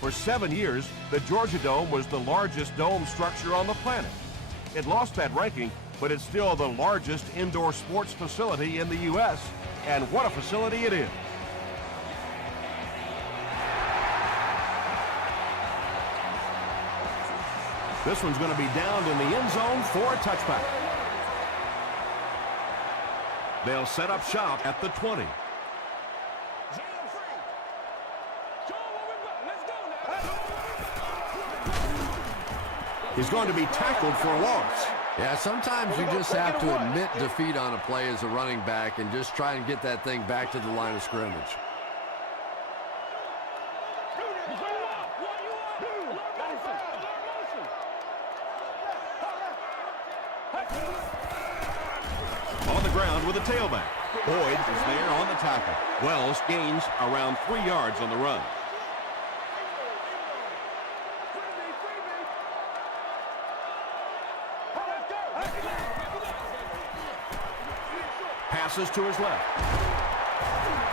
For 7 years, the Georgia Dome was the largest dome structure on the planet. It lost that ranking, but it's still the largest indoor sports facility in the U.S., and what a facility it is. This one's going to be downed in the end zone for a touchback. They'll set up shop at the 20. He's going to be tackled for a loss. Yeah, sometimes you just have to admit defeat on a play as a running back and just try and get that thing back to the line of scrimmage. On the ground with a tailback. Boyd is there on the tackle. Wells gains around 3 yards on the run. Passes to his left.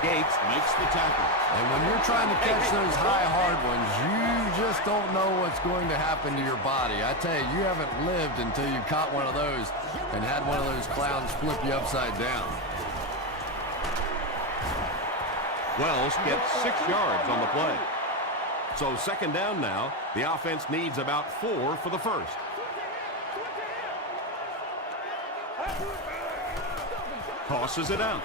Gates makes the tackle. And when you're trying to catch those high, hard ones, you just don't know what's going to happen to your body. I tell you, you haven't lived until you caught one of those and had one of those clowns flip you upside down. Wells gets 6 yards on the play. So second down now. The offense needs about 4 for the first. Tosses it out.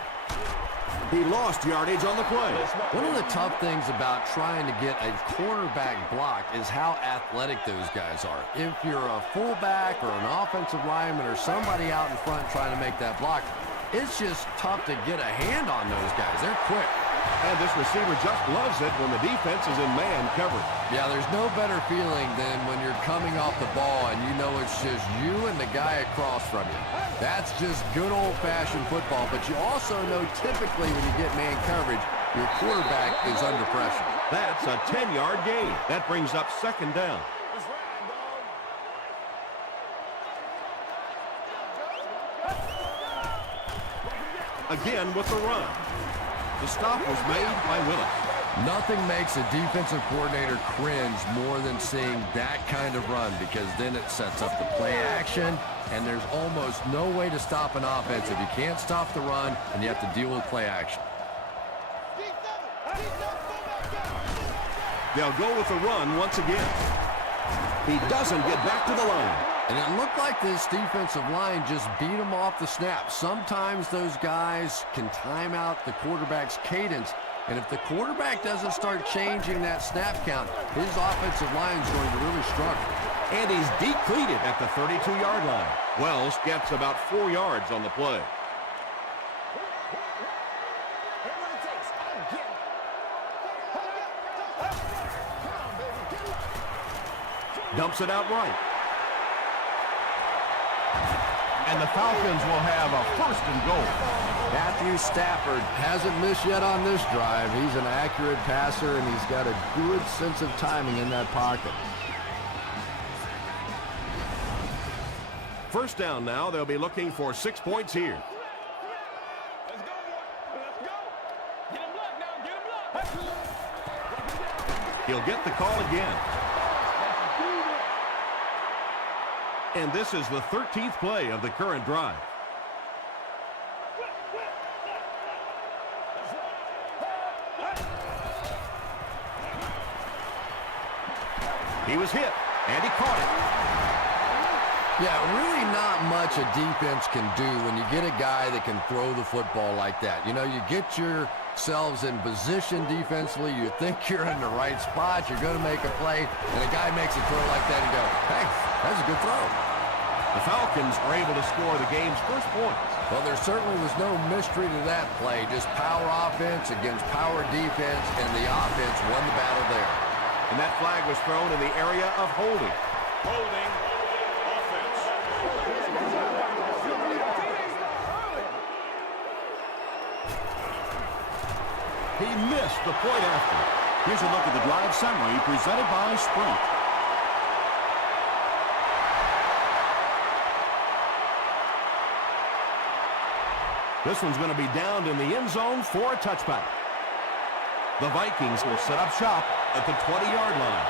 He lost yardage on the play. One of the tough things about trying to get a cornerback block is how athletic those guys are. If you're a fullback or an offensive lineman or somebody out in front trying to make that block, it's just tough to get a hand on those guys. They're quick. And this receiver just loves it when the defense is in man coverage. Yeah, there's no better feeling than when you're coming off the ball and you know it's just you and the guy across from you. That's just good old-fashioned football, but you also know typically when you get man coverage, your quarterback is under pressure. That's a 10-yard gain. That brings up second down. Again with the run. The stop was made by Willis. Nothing makes a defensive coordinator cringe more than seeing that kind of run, because then it sets up the play action, and there's almost no way to stop an offense if you can't stop the run and you have to deal with play action. They'll go with the run once again. He doesn't get back to the line. And it looked like this defensive line just beat him off the snap. Sometimes those guys can time out the quarterback's cadence, and if the quarterback doesn't start changing that snap count, his offensive line is going to really struggle. And he's depleted at the 32-yard line. Wells gets about 4 yards on the play. Dumps it out right. And the Falcons will have a first and goal. Matthew Stafford hasn't missed yet on this drive. He's an accurate passer, and he's got a good sense of timing in that pocket. First down now. They'll be looking for 6 points here. Let's go. Let's go. Get him blocked now. Get him blocked. He'll get the call again. And this is the 13th play of the current drive. He was hit, and he caught it. Yeah, really not much a defense can do when you get a guy that can throw the football like that. You know, you get yourselves in position defensively, you think you're in the right spot, you're going to make a play, and a guy makes a throw like that and you go, hey, that's a good throw. The Falcons are able to score the game's first points. Well, there certainly was no mystery to that play, just power offense against power defense, and the offense won the battle there. And that flag was thrown in the area of holding. Holding. Offense. He missed the point after. Here's a look at the drive summary presented by Sprint. This one's going to be downed in the end zone for a touchback. The Vikings will set up shop at the 20-yard line.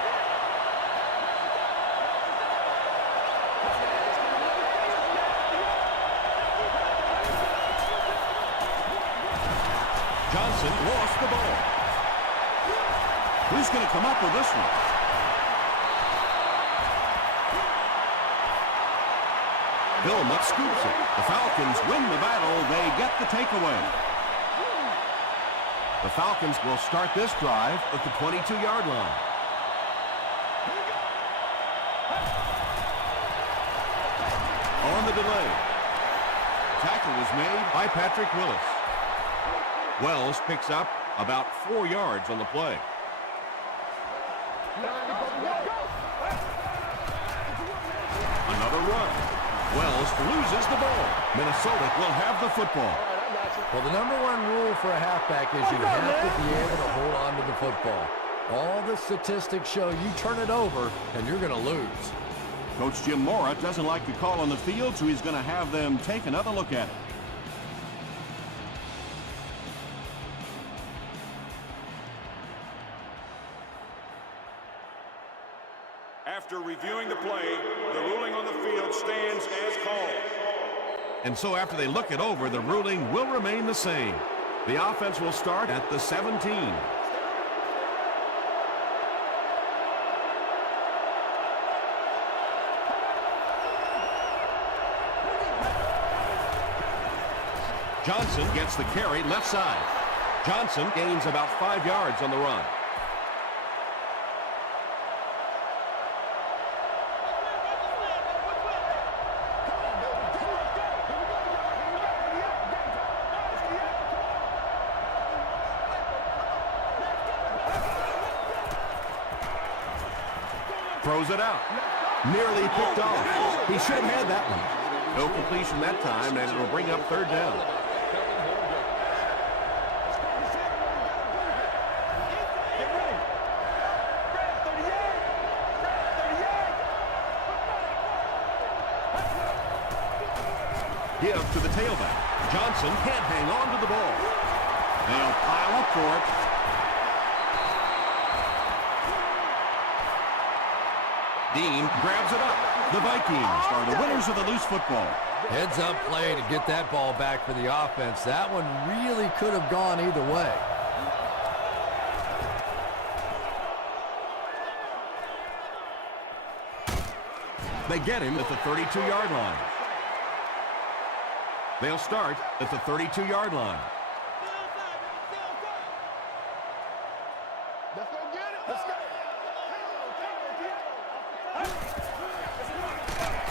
Johnson lost the ball. Who's going to come up with this one? Vilma scoops it. The Falcons win the battle. They get the takeaway. The Falcons will start this drive at the 22-yard line. On the delay. Tackle was made by Patrick Willis. Wells picks up about 4 yards on the play. Another run. Wells loses the ball. Minnesota will have the football. Well, the number one rule for a halfback is you have to be able to hold on to the football. All the statistics show you turn it over and you're going to lose. Coach Jim Mora doesn't like the call on the field, so he's going to have them take another look at it. After reviewing the play, the ruling on the field stands as called. And so after they look it over, the ruling will remain the same. The offense will start at the 17. Johnson gets the carry left side. Johnson gains about 5 yards on the run. Throws it out. Nearly picked off. He should have had that one. No completion that time, and it'll bring up third down. Give to the tailback. Johnson can't hang on to the ball. They'll pile up for it. Dean grabs it up. The Vikings are the winners of the loose football. Heads up play to get that ball back for the offense. That one really could have gone either way. They get him at the 32-yard line. They'll start at the 32-yard line. Let's go get it. Let's go.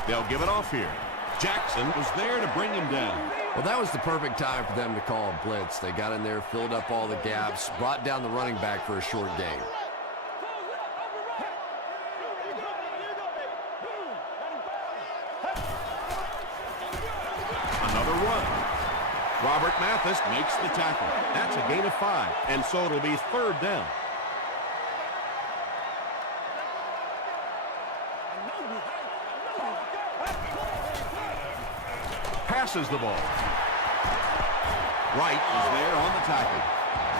They'll give it off here. Jackson was there to bring him down. Well, that was the perfect time for them to call a blitz. They got in there, filled up all the gaps, brought down the running back for a short gain. Another run. Robert Mathis makes the tackle. That's a gain of 5, and so it'll be third down. Passes the ball. Wright is there on the tackle.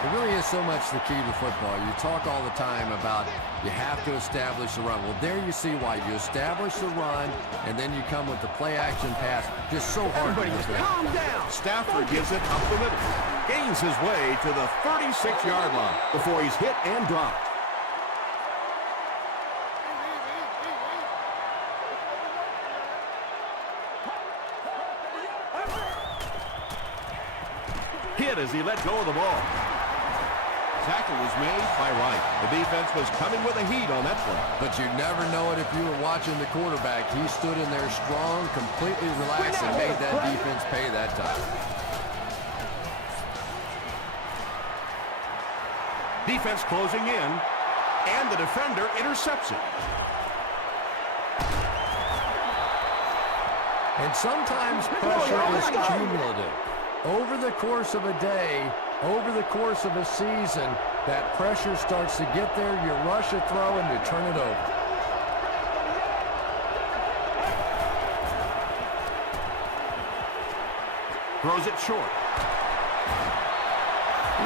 It really is so much the key to football. You talk all the time about you have to establish the run. Well, there you see why. You establish the run, and then you come with the play-action pass. Just so hard to defend. Calm down. Stafford gives it up the middle. Gains his way to the 36-yard line before he's hit and dropped. Hit as he let go of the ball. Tackle was made by Wright. The defense was coming with a heat on that one. But you never know it if you were watching the quarterback. He stood in there strong, completely relaxed, and made that defense pay that time. Defense closing in, and the defender intercepts it. And sometimes pressure is cumulative. Over the course of a day, over the course of a season, that pressure starts to get there, you rush a throw, and you turn it over. Throws it short.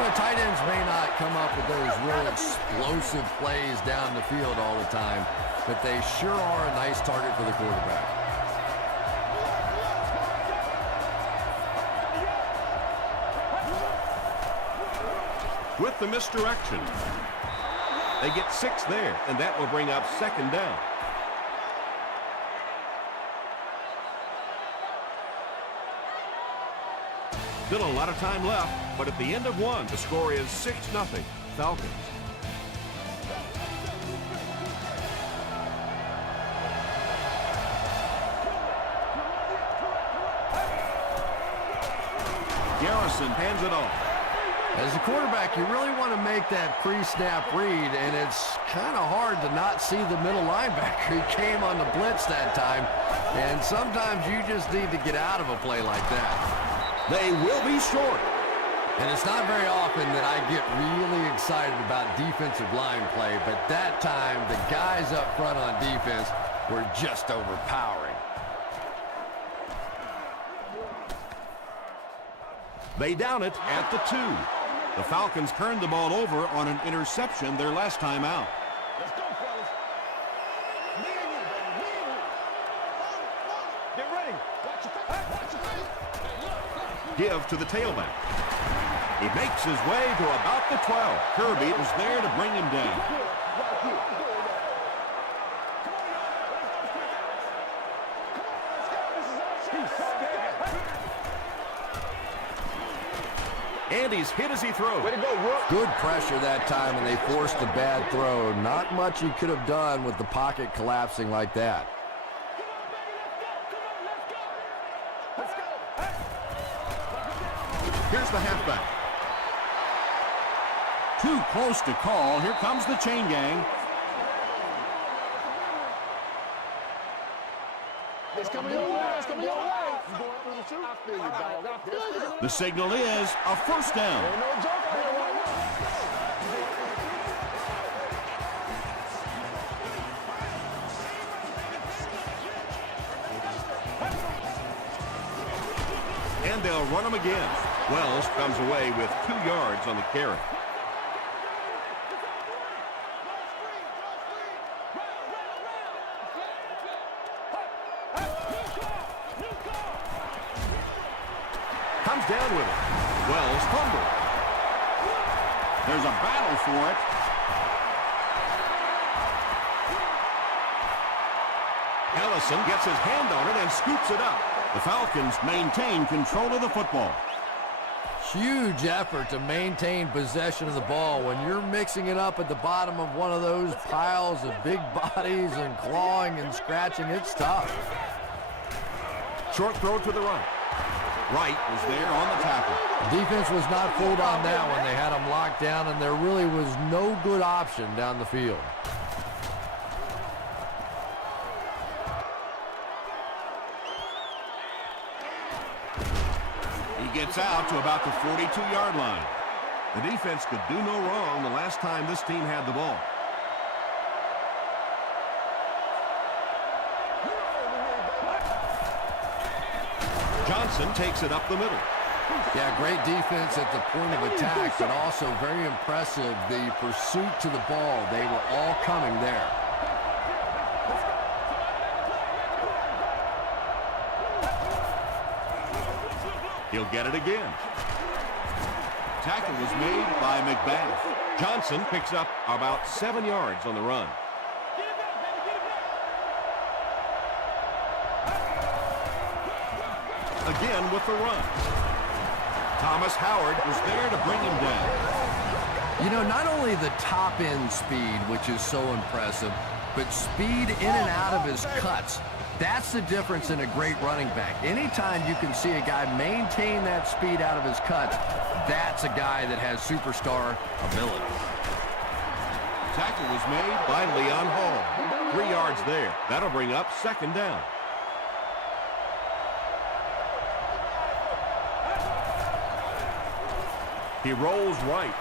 know, tight ends may not come up with those real explosive plays down the field all the time, but they sure are a nice target for the quarterback. With the misdirection, they get 6 there, and that will bring up 2nd down. Still a lot of time left, but at the end of 1, the score is 6-0 Falcons. Garrison hands it off. As a quarterback, you really want to make that pre-snap read, and it's kind of hard to not see the middle linebacker. He came on the blitz that time, and sometimes you just need to get out of a play like that. They will be short. And it's not very often that I get really excited about defensive line play, but that time, the guys up front on defense were just overpowering. They down it at the 2. The Falcons turned the ball over on an interception their last time out. Let's go, fellas. Me and you, baby. Me and you. Get ready. Watch your face. Watch your face. Give to the tailback. He makes his way to about the 12. Kirby is there to bring him down. And he's hit as he throws. Way to go, Rook. Good pressure that time, and they forced a bad throw. Not much he could have done with the pocket collapsing like that. Here's the halfback. Too close to call. Here comes the chain gang. It's coming your way. It's coming your way. You going through the shoot? I feel you, dog. I feel you. The signal is a 1st down. Ain't no joke out here right now. And they'll run him again. Wells comes away with 2 yards on the carry. Comes down with it. Wells fumbled. There's a battle for it. Ellison gets his hand on it and scoops it up. The Falcons maintain control of the football. Huge effort to maintain possession of the ball. When you're mixing it up at the bottom of one of those piles of big bodies and clawing and scratching, it's tough. Short throw to the right. Wright was there on the tackle. Defense was not fooled on that one. They had him locked down, and there really was no good option down the field. Gets out to about the 42-yard line. The defense could do no wrong the last time this team had the ball. Johnson takes it up the middle. Yeah, great defense at the point of attack, but also very impressive the pursuit to the ball. They were all coming there. He'll get it again. Tackle was made by McBath. Johnson picks up about 7 yards on the run. Again with the run. Thomas Howard was there to bring him down. You know, not only the top end speed, which is so impressive, but speed in and out of his cuts. That's the difference in a great running back. Anytime you can see a guy maintain that speed out of his cuts, that's a guy that has superstar ability. Tackle was made by Leon Hall. 3 yards there. That'll bring up 2nd down. He rolls right.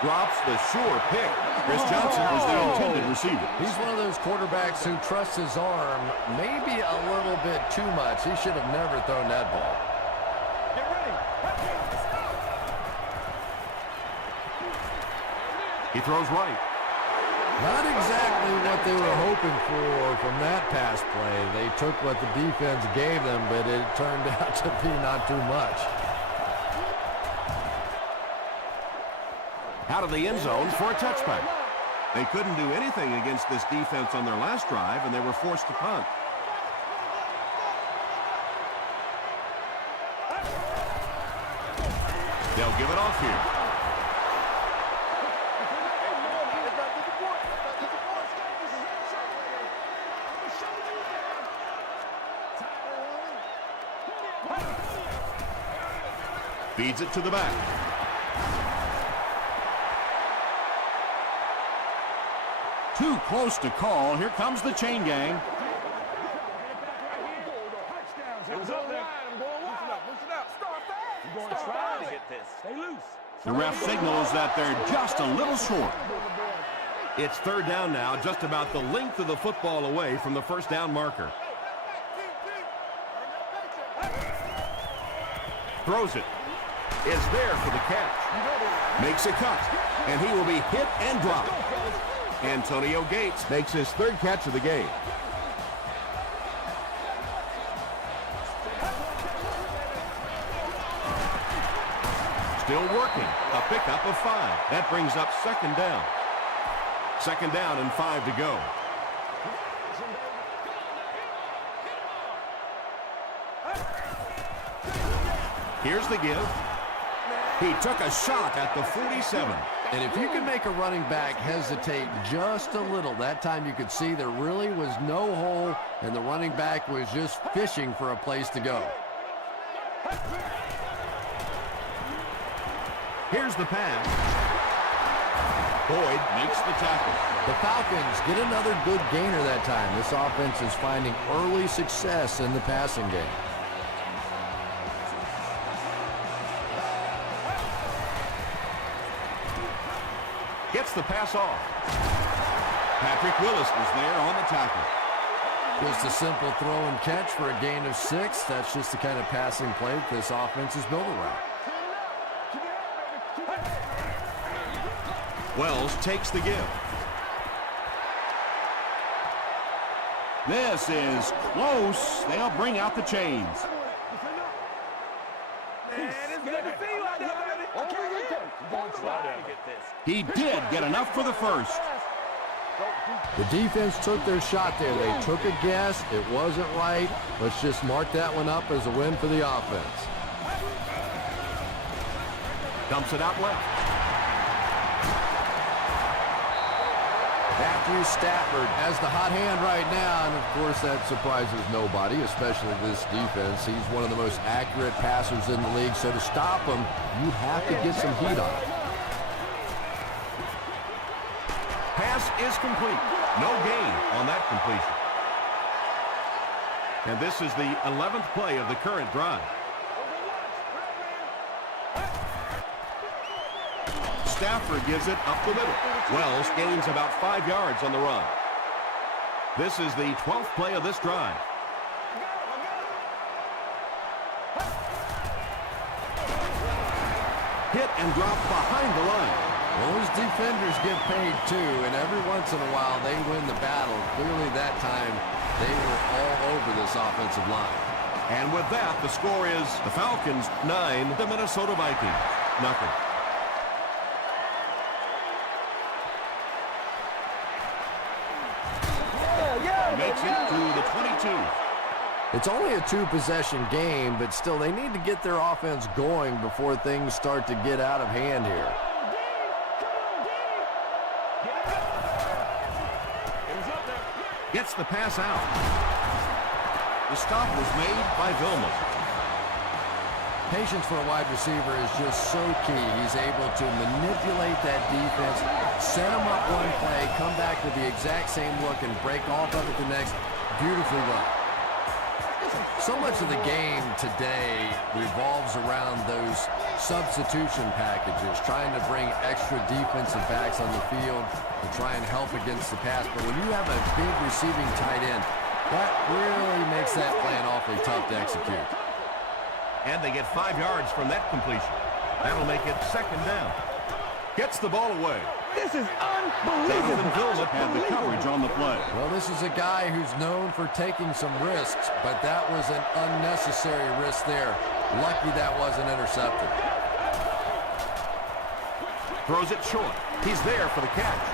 Drops the sure pick. Chris Johnson was the intended receiver. He's one of those quarterbacks who trusts his arm maybe a little bit too much. He should have never thrown that ball. Get ready. He throws right. Not exactly what they were hoping for from that pass play. They took what the defense gave them, but it turned out to be not too much. Out of the end zone for a touchback. They couldn't do anything against this defense on their last drive, and they were forced to punt. They'll give it off here. Feeds it to the back. Too close to call. Here comes the chain gang. It was up there. I'm going wide. Loosen up. Start fast. You're going to try to get this. Stay loose. The ref signals that they're just a little short. It's third down now, just about the length of the football away from the first down marker. Throws it. Is there for the catch. Makes a cut. And he will be hit and dropped. Antonio Gates makes his third catch of the game. Still working. A pickup of 5. That brings up second down. Second down and 5 to go. Here's the give. He took a shot at the 47. And if you can make a running back hesitate just a little, that time you could see there really was no hole, and the running back was just fishing for a place to go. Here's the pass. Boyd makes the tackle. The Falcons get another good gainer that time. This offense is finding early success in the passing game. Gets the pass off. Patrick Willis was there on the tackle. Just a simple throw and catch for a gain of 6. That's just the kind of passing play that this offense is built around. Wells takes the give. This is close. They'll bring out the chains. He did get enough for the first. The defense took their shot there. They took a guess. It wasn't right. Let's just mark that one up as a win for the offense. Dumps it out left. Matthew Stafford has the hot hand right now, and of course that surprises nobody, especially this defense. He's one of the most accurate passers in the league, so to stop him, you have to get some heat on him. Pass is complete. No gain on that completion. And this is the 11th play of the current drive. Stafford gives it up the middle. Wells gains about 5 yards on the run. This is the 12th play of this drive. Hit and drop behind the line. Those defenders get paid too, and every once in a while they win the battle. Clearly that time they were all over this offensive line. And with that, the score is the Falcons 9, the Minnesota Vikings 0. Makes it to the 22. It's only a 2-possession game, but still they need to get their offense going before things start to get out of hand here. Gets the pass out. The stop was made by Vilma. Patience for a wide receiver is just so key. He's able to manipulate that defense, set them up one play, come back with the exact same look, and break off of it the next. Beautifully run. So much of the game today revolves around those substitution packages, trying to bring extra defensive backs on the field to try and help against the pass. But when you have a big receiving tight end, that really makes that plan awfully tough to execute. And they get 5 yards from that completion. That'll make it second down. Gets the ball away. This is unbelievable. Jonathan Vilma had the coverage on the play. Well, this is a guy who's known for taking some risks, but that was an unnecessary risk there. Lucky that wasn't intercepted. Throws it short. He's there for the catch.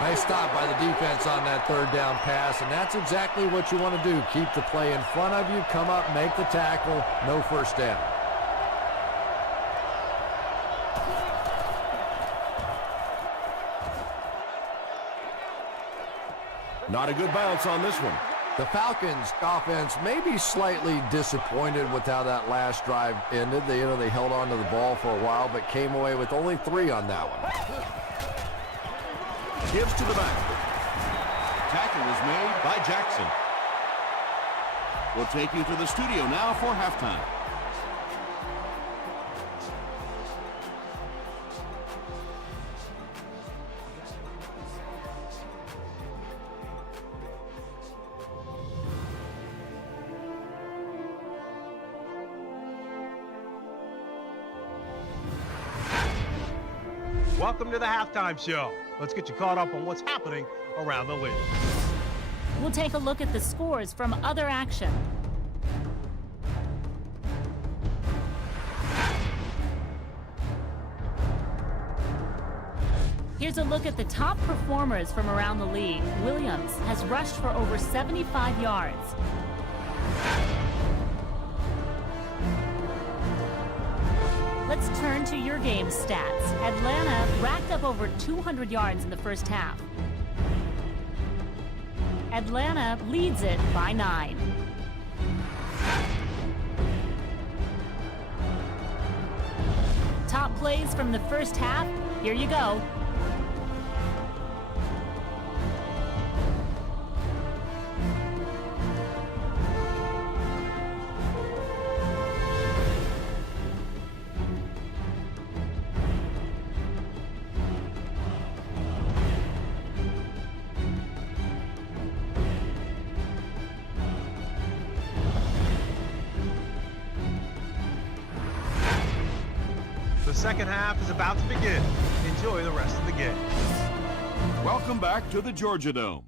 Nice stop by the defense on that third down pass, and that's exactly what you want to do. Keep the play in front of you, come up, make the tackle, no first down. Not a good bounce on this one. The Falcons offense may be slightly disappointed with how that last drive ended. They held on to the ball for a while, but came away with only 3 on that one. Gives to the back. Tackle is made by Jackson. We'll take you to the studio now for halftime. Welcome to the halftime show. Let's get you caught up on what's happening around the league. We'll take a look at the scores from other action. Here's a look at the top performers from around the league. Williams has rushed for over 75 yards. Let's turn to your game stats. Atlanta racked up over 200 yards in the first half. Atlanta leads it by 9. Top plays from the first half, here you go. The second half is about to begin. Enjoy the rest of the game. Welcome back to the Georgia Dome.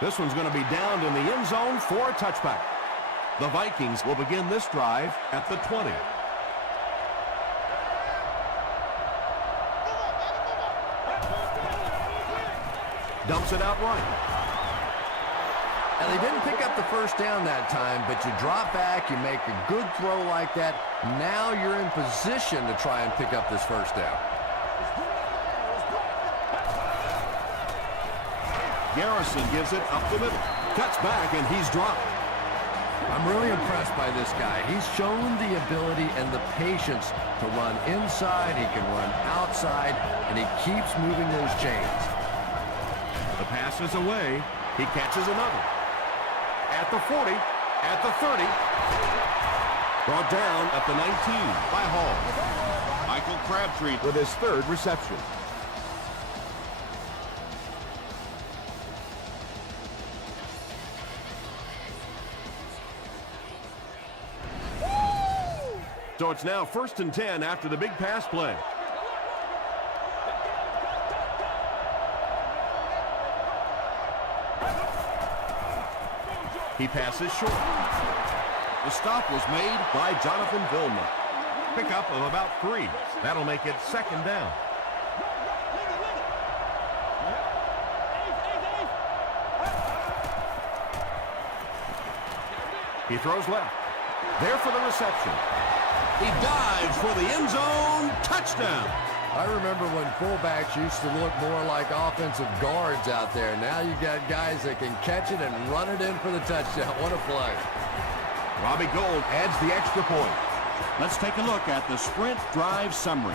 This one's going to be downed in the end zone for a touchback. The Vikings will begin this drive at the 20. Dumps it out right. And they didn't pick up the first down that time, but you drop back, you make a good throw like that. Now you're in position to try and pick up this first down. Garrison gives it up the middle. Cuts back, and he's dropped. I'm really impressed by this guy. He's shown the ability and the patience to run inside. He can run outside, and he keeps moving those chains. The pass is away. He catches another. At the 40, at the 30. Brought down at the 19 by Hall. Michael Crabtree with his 3rd reception. So it's now 1st and 10 after the big pass play. He passes short. The stop was made by Jonathan Vilma. Pickup of about 3. That'll make it 2nd down. He throws left. There for the reception. He dives for the end zone. Touchdown. I remember when fullbacks used to look more like offensive guards out there. Now you got guys that can catch it and run it in for the touchdown. What a play. Robbie Gould adds the extra point. Let's take a look at the sprint drive summary.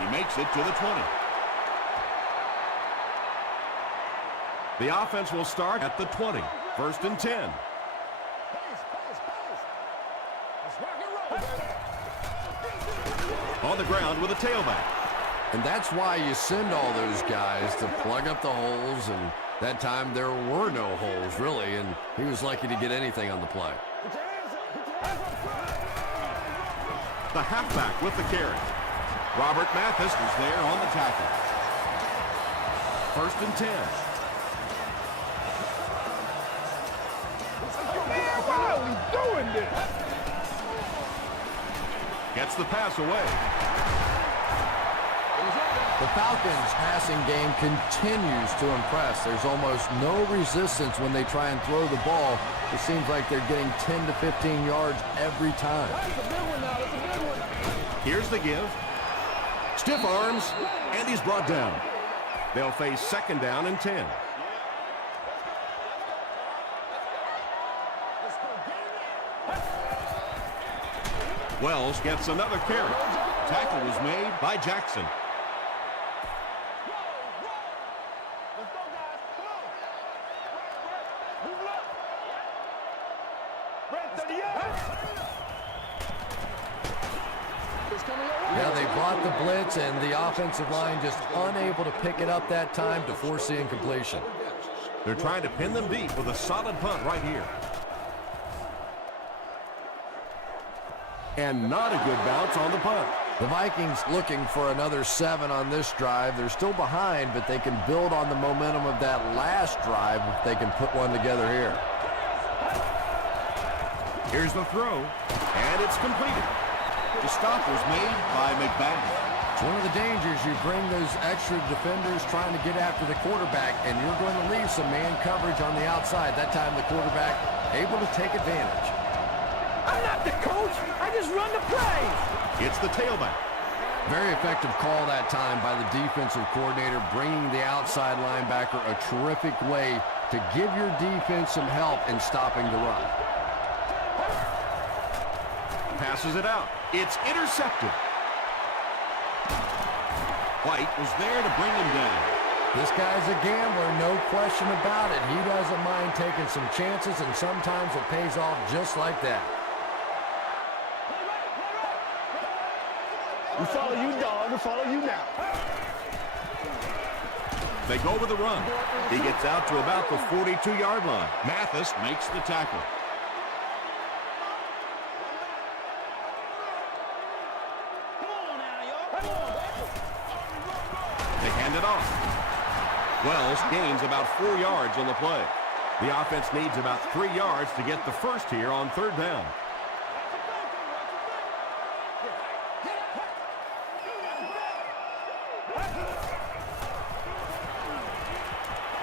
He makes it to the 20. The offense will start at the 20. 1st and 10. On the ground with a tailback. And that's why you send all those guys to plug up the holes, and that time there were no holes, really, and he was lucky to get anything on the play. The halfback with the carry. Robert Mathis was there on the tackle. 1st and 10. How are we doing this? Gets the pass away. The Falcons' passing game continues to impress. There's almost no resistance when they try and throw the ball. It seems like they're getting 10 to 15 yards every time. That's a big one now. That's a big one. Here's the give. Stiff arms, and he's brought down. They'll face 2nd down and 10. Wells gets another carry. Tackle was made by Jackson. Yeah, they brought the blitz, and the offensive line just unable to pick it up that time to force the incompletion. They're trying to pin them deep with a solid punt right here. And not a good bounce on the punt. The Vikings looking for another 7 on this drive. They're still behind, but they can build on the momentum of that last drive if they can put one together here. Here's the throw, and it's completed. The stop was made by McBath. It's one of the dangers. You bring those extra defenders trying to get after the quarterback, and you're going to leave some man coverage on the outside. That time the quarterback able to take advantage. I'm not the coach. I just run the play. It's the tailback. Very effective call that time by the defensive coordinator, bringing the outside linebacker a terrific way to give your defense some help in stopping the run. Passes it out. It's intercepted. White was there to bring him down. This guy's a gambler, no question about it. He doesn't mind taking some chances, and sometimes it pays off just like that. We follow you, dog. We follow you now. They go with the run. He gets out to about the 42-yard line. Mathis makes the tackle. They hand it off. Wells gains about 4 yards on the play. The offense needs about 3 yards to get the first here on 3rd down.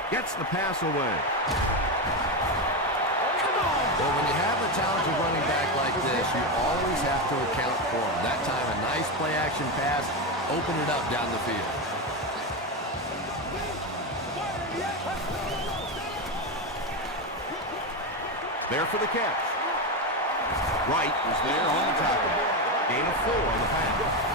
Gets the pass away. Well, when you have a talented running back like this, you always have to account for him. That time, a nice play-action pass opened it up down the field. There for the catch. Wright was there on the tackle. Gain of 4 on the pass.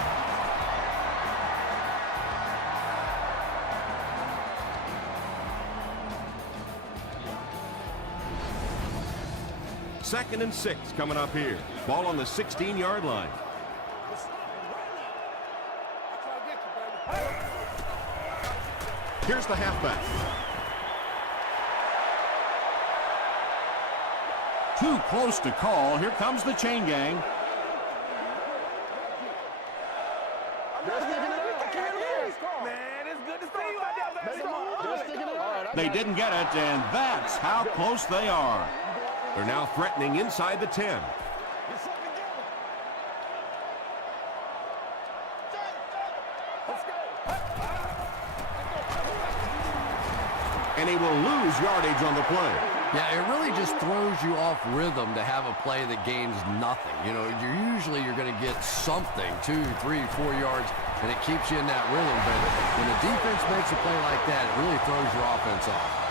Second and 6 coming up here. Ball on the 16-yard line. Here's the halfback. Too close to call. Here comes the chain gang. They didn't get it, and that's how close they are. They're now threatening inside the 10. And he will lose yardage on the play. Yeah, it really just throws you off rhythm to have a play that gains nothing. You know, you're going to get something, 2, 3, 4 yards, and it keeps you in that rhythm. But when the defense makes a play like that, it really throws your offense off.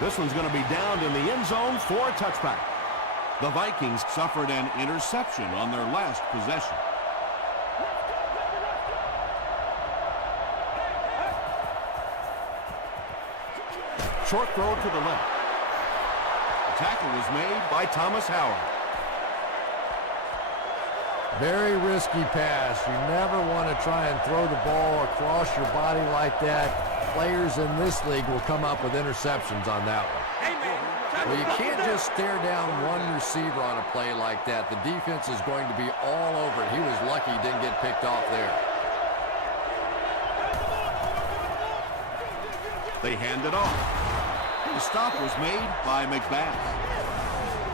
This one's going to be down in the end zone for a touchback. The Vikings suffered an interception on their last possession. Short throw to the left. tackle was made by Thomas Howard. Very risky pass. You never want to try and throw the ball across your body like that. Players in this league will come up with interceptions on that one. Well, you can't just stare down one receiver on a play like that. The defense is going to be all over it. He was lucky he didn't get picked off there. They hand it off. The stop was made by McBath.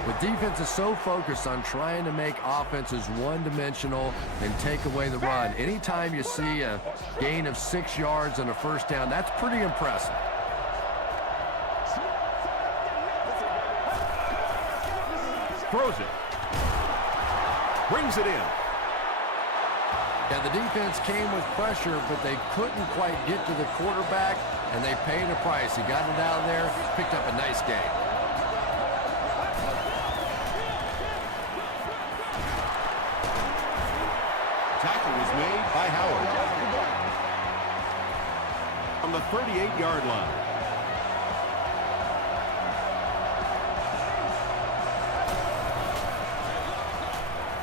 The defense is so focused on trying to make offenses one-dimensional and take away the run. Anytime you see a gain of 6 yards and a first down, that's pretty impressive. Throws it. Brings it in. Yeah, the defense came with pressure, but they couldn't quite get to the quarterback, and they paid a price. He got it out there, picked up a nice gain. Tackle was made by Howard. From the 38-yard line.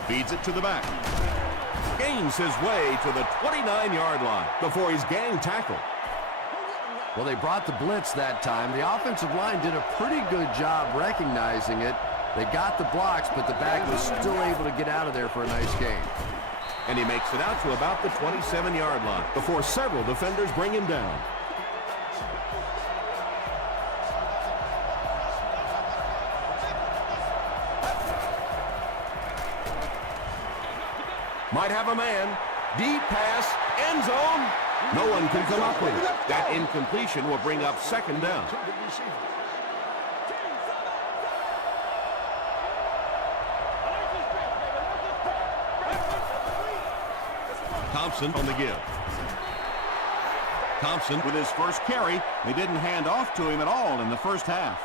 Feeds it to the back. Gains his way to the 29-yard line before he's gang tackled. Well, they brought the blitz that time. The offensive line did a pretty good job recognizing it. They got the blocks, but the back was still able to get out of there for a nice gain. And he makes it out to about the 27-yard line before several defenders bring him down. Might have a man. Deep pass. End zone. No one can come up with it. That incompletion will bring up second down. Thompson on the give. Thompson with his first carry. They didn't hand off to him at all in the first half.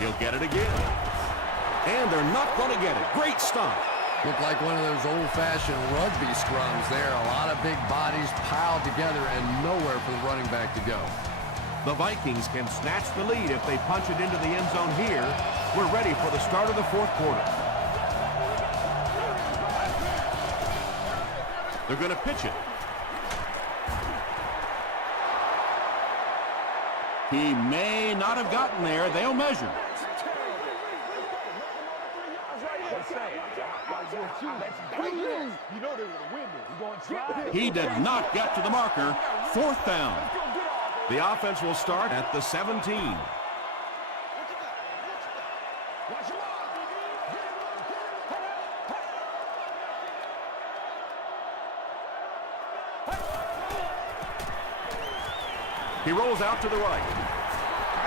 He'll get it again. And they're not going to get it. Great stop. Looked like one of those old-fashioned rugby scrums there. A lot of big bodies piled together and nowhere for the running back to go. The Vikings can snatch the lead if they punch it into the end zone here. We're ready for the start of the fourth quarter. They're going to pitch it. He may not have gotten there. They'll measure. He did not get to the marker. Fourth down. The offense will start at the 17. He rolls out to the right.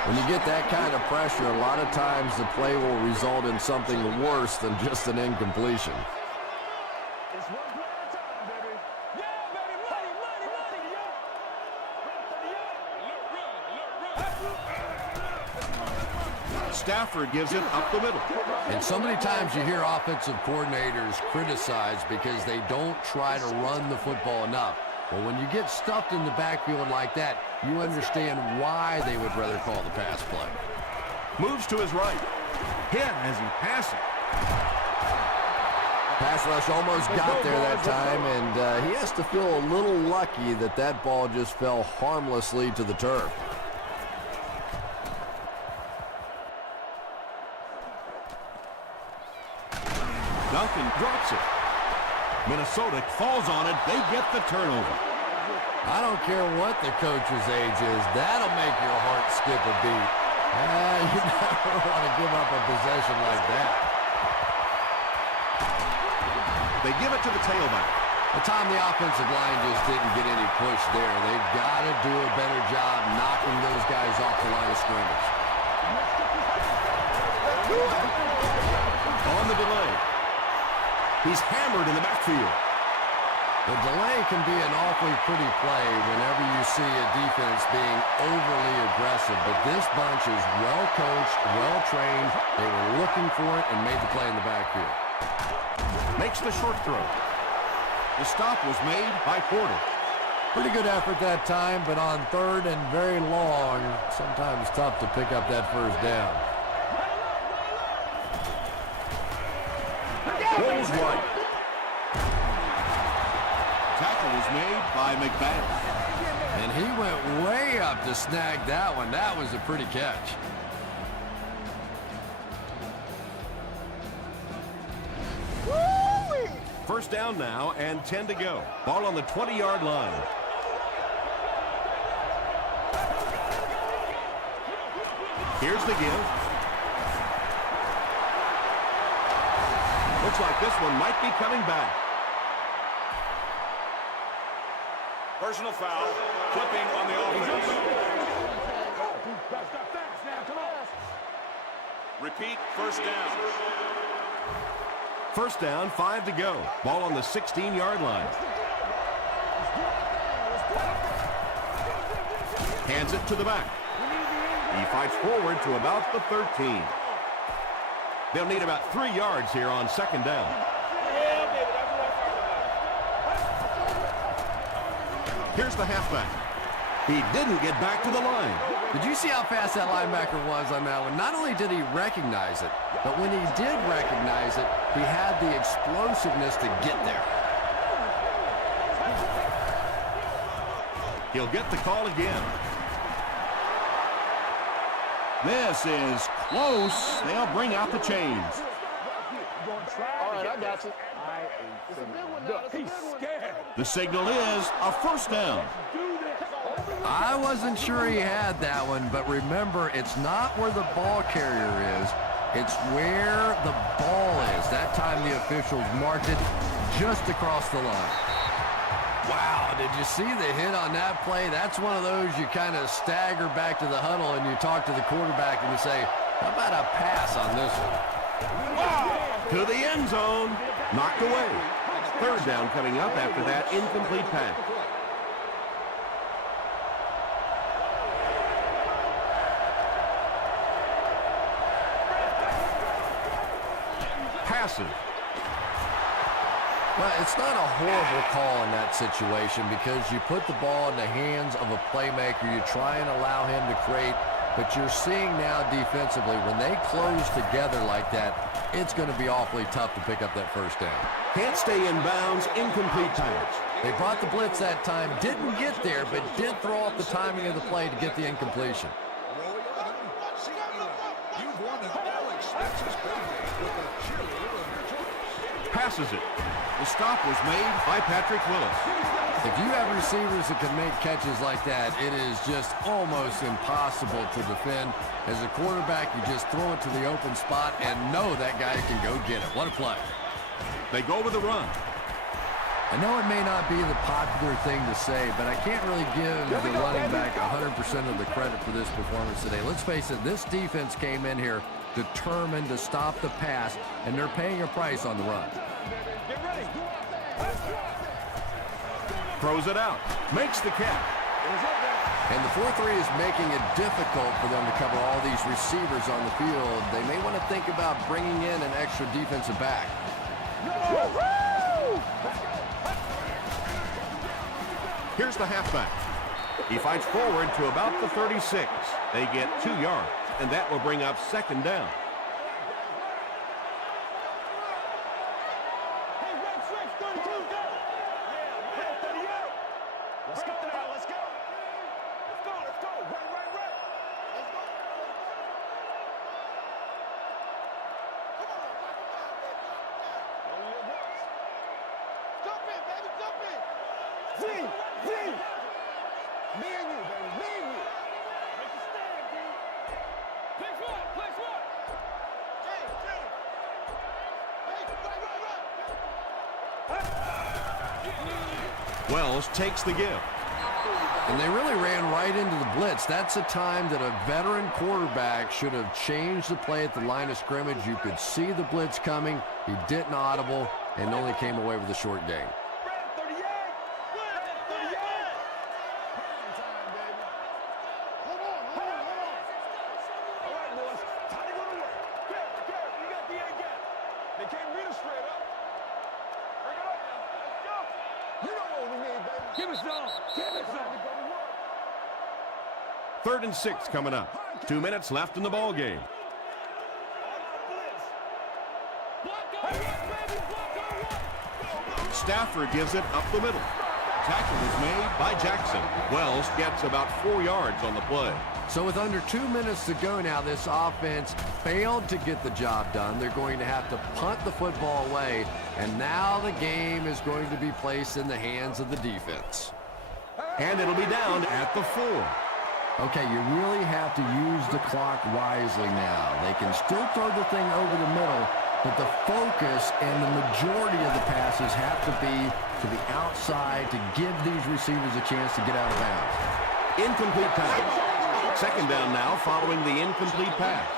When you get that kind of pressure, a lot of times the play will result in something worse than just an incompletion. Stafford gives it up the middle. And so many times you hear offensive coordinators criticized because they don't try to run the football enough. Well, when you get stuffed in the backfield like that, you understand why they would rather call the pass play. Moves to his right. Hit as he passes. Pass rush almost got there that time, and he has to feel a little lucky that that ball just fell harmlessly to the turf. Duncan drops it. Minnesota falls on it. They get the turnover. I don't care what the coach's age is. That'll make your heart skip a beat. You never want to give up a possession like that. They give it to the tailback. Tom, the offensive line just didn't get any push there. They've got to do a better job knocking those guys off the line of scrimmage. On the delay. He's hammered in the backfield. The delay can be an awfully pretty play whenever you see a defense being overly aggressive, but this bunch is well-coached, well-trained. They were looking for it and made the play in the backfield. Makes the short throw. The stop was made by Porter. Pretty good effort that time, but on third and very long, sometimes tough to pick up that first down. Rolls right. Tackle was made by McBath. And he went way up to snag that one. That was a pretty catch. First down now and 10 to go. Ball on the 20-yard line. Here's the give. Looks like this one might be coming back. Personal foul. Clipping on the offense. Repeat, first down. First down, 5 to go. Ball on the 16-yard line. Hands it to the back. He fights forward to about the 13. They'll need about 3 yards here on second down. Here's the halfback. He didn't get back to the line. Did you see how fast that linebacker was on that one? Not only did he recognize it, but when he did recognize it, he had the explosiveness to get there. He'll get the call again. This is close. They'll bring out the chains. All right, I got you. He's scared. The signal is a first down. I wasn't sure he had that one, but remember, it's not where the ball carrier is. It's where the ball is. That time the officials marked it just across the line. Wow, did you see the hit on that play? That's one of those you kind of stagger back to the huddle and you talk to the quarterback and you say, how about a pass on this one? To the end zone. Knocked away. Third down coming up after that incomplete pass. Passive. Well, it's not a horrible call in that situation because you put the ball in the hands of a playmaker. You try and allow him to create, but you're seeing now defensively, when they close together like that, it's going to be awfully tough to pick up that first down. Can't stay in bounds. Incomplete pass. They brought the blitz that time, didn't get there, but did throw off the timing of the play to get the incompletion. Passes it. The stop was made by Patrick Willis. If you have receivers that can make catches like that, it is just almost impossible to defend. As a quarterback, you just throw it to the open spot and know that guy can go get it. What a play. They go with a run. I know it may not be the popular thing to say, but I can't really give the running back 100% of the credit for this performance today. Let's face it, this defense came in here determined to stop the pass, and they're paying a price on the run. Throws it out. Makes the catch. And the 4-3 is making it difficult for them to cover all these receivers on the field. They may want to think about bringing in an extra defensive back. Here's the halfback. He fights forward to about the 36. They get 2 yards, and that will bring up second down. Let's go now, let's go. Let's go, let's go. Right. Let's go. Come on. Only live once. Jump in, baby, jump in. Z. Me and you, baby, me and you. Make a stand, D. Place what? Hey. Right. Wells takes the give. And they really ran right into the blitz. That's a time that a veteran quarterback should have changed the play at the line of scrimmage. You could see the blitz coming. He didn't audible and only came away with a short gain. 38. Hold on. All right, boys. Time to go to work. Garrett, you got the A gap. They can't beat us straight up. Bring it up now. Let's go. You know what we need, baby. Give us some. Give us some. 3rd and 6 coming up. 2 minutes left in the ball game. Stafford gives it up the middle. Tackle is made by Jackson. Wells gets about 4 yards on the play. So with under 2 minutes to go now, this offense failed to get the job done. They're going to have to punt the football away, and now the game is going to be placed in the hands of the defense. And it'll be down at the 4. Okay, you really have to use the clock wisely now. They can still throw the thing over the middle, but the focus and the majority of the passes have to be to the outside to give these receivers a chance to get out of bounds. Incomplete pass. 2nd down now following the incomplete pass.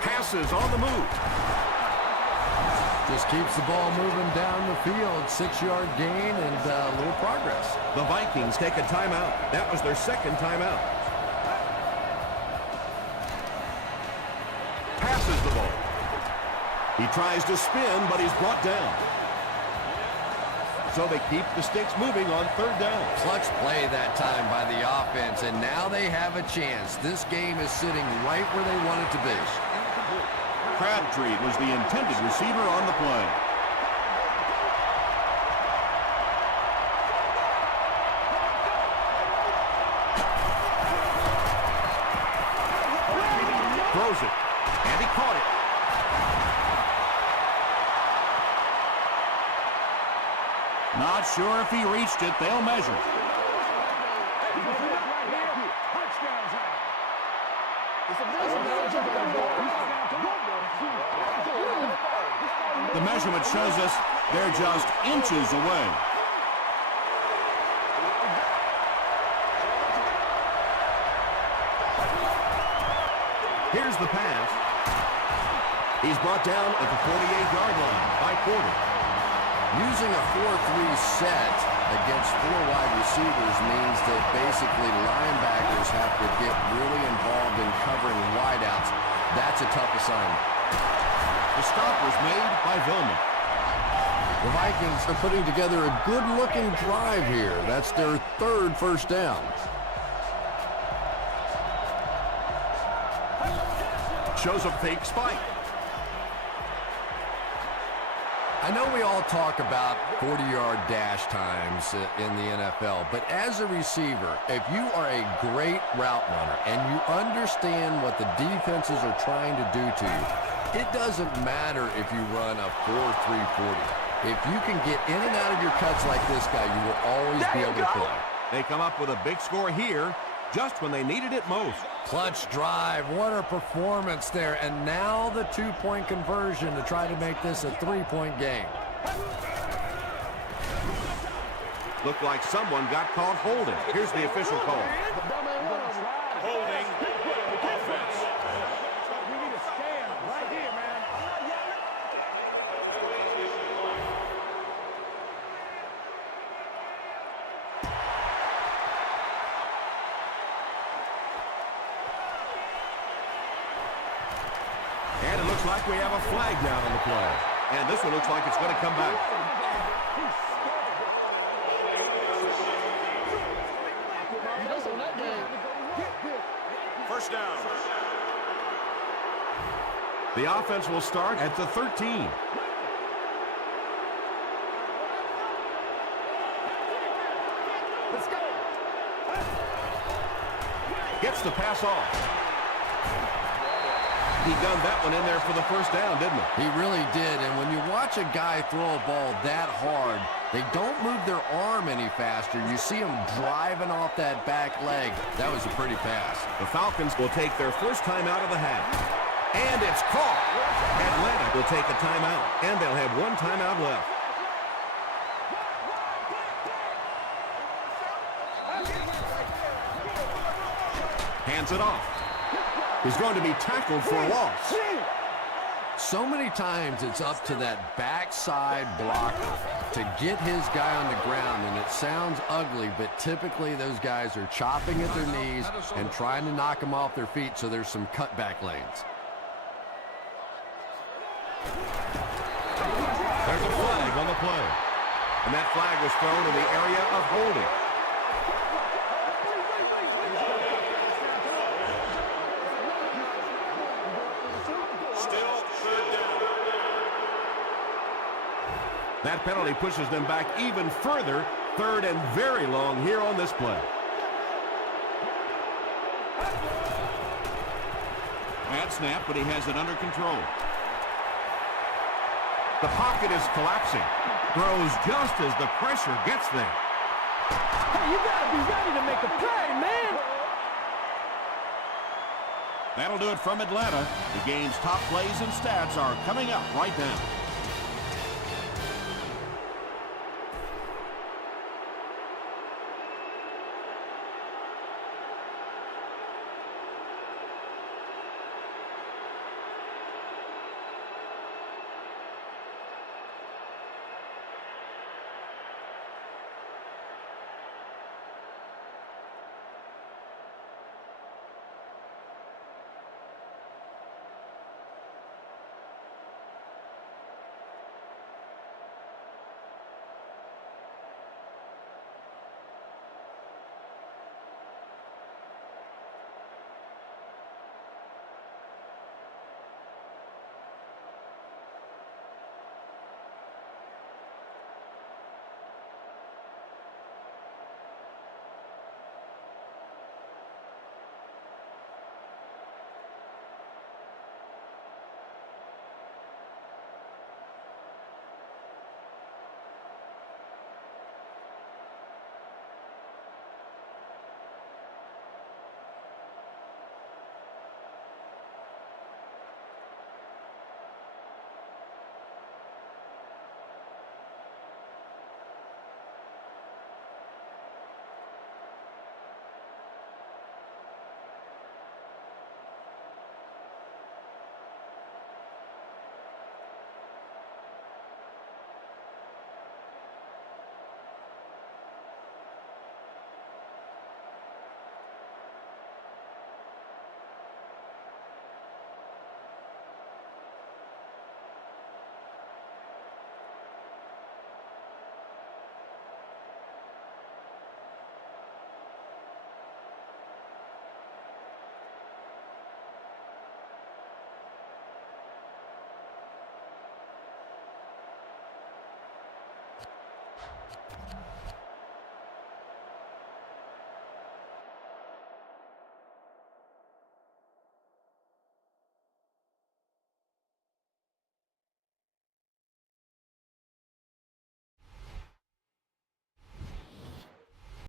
Passes on the move. Just keeps the ball moving down the field. 6-yard gain and a little progress. The Vikings take a timeout. That was their 2nd timeout. Passes the ball. He tries to spin, but he's brought down. So they keep the sticks moving on 3rd down. Clutch play that time by the offense, and now they have a chance. This game is sitting right where they want it to be. Crabtree was the intended receiver on the play. Throws it, and he caught it. Not sure if he reached it. They'll measure. The measurement shows us they're just inches away. Here's the pass. He's brought down at the 48-yard line by Porter. Using a 4-3 set against 4 wide receivers means that basically linebackers have to get really involved in covering wideouts. That's a tough assignment. The stop was made by Vilma. The Vikings are putting together a good-looking drive here. That's their 3rd first down. Shows a fake spike. I know we all talk about 40-yard dash times in the NFL, but as a receiver, if you are a great route runner and you understand what the defenses are trying to do to you, it doesn't matter if you run a 4.340. If you can get in and out of your cuts like this guy, you will always be able to play. They come up with a big score here just when they needed it most. Clutch drive, what a performance there. And now the 2-point conversion to try to make this a 3-point game. Looked like someone got caught holding. Here's the official call. Holding offense. We need to stand right here, man. And it looks like we have a flag down on the play. And this one looks like it's going to come back. First down. The offense will start at the 13. Let's go. Gets the pass off. He done that one in there for the first down, didn't he? He really did, and when you watch a guy throw a ball that hard, they don't move their arm any faster. You see him driving off that back leg. That was a pretty pass. The Falcons will take their first time out of the half. And it's caught. Atlanta will take a timeout, and they'll have 1 timeout left. Hands it off. He's going to be tackled for a loss. So many times it's up to that backside blocker to get his guy on the ground, and it sounds ugly, but typically those guys are chopping at their knees and trying to knock them off their feet, so there's some cutback lanes. There's a flag on the play. And that flag was thrown in the area of holding. Still third down. That penalty pushes them back even further. Third and very long here on this play. Bad snap, but he has it under control. The pocket is collapsing. Throws just as the pressure gets there. Hey, you gotta be ready to make a play, man. That'll do it from Atlanta. The game's top plays and stats are coming up right now.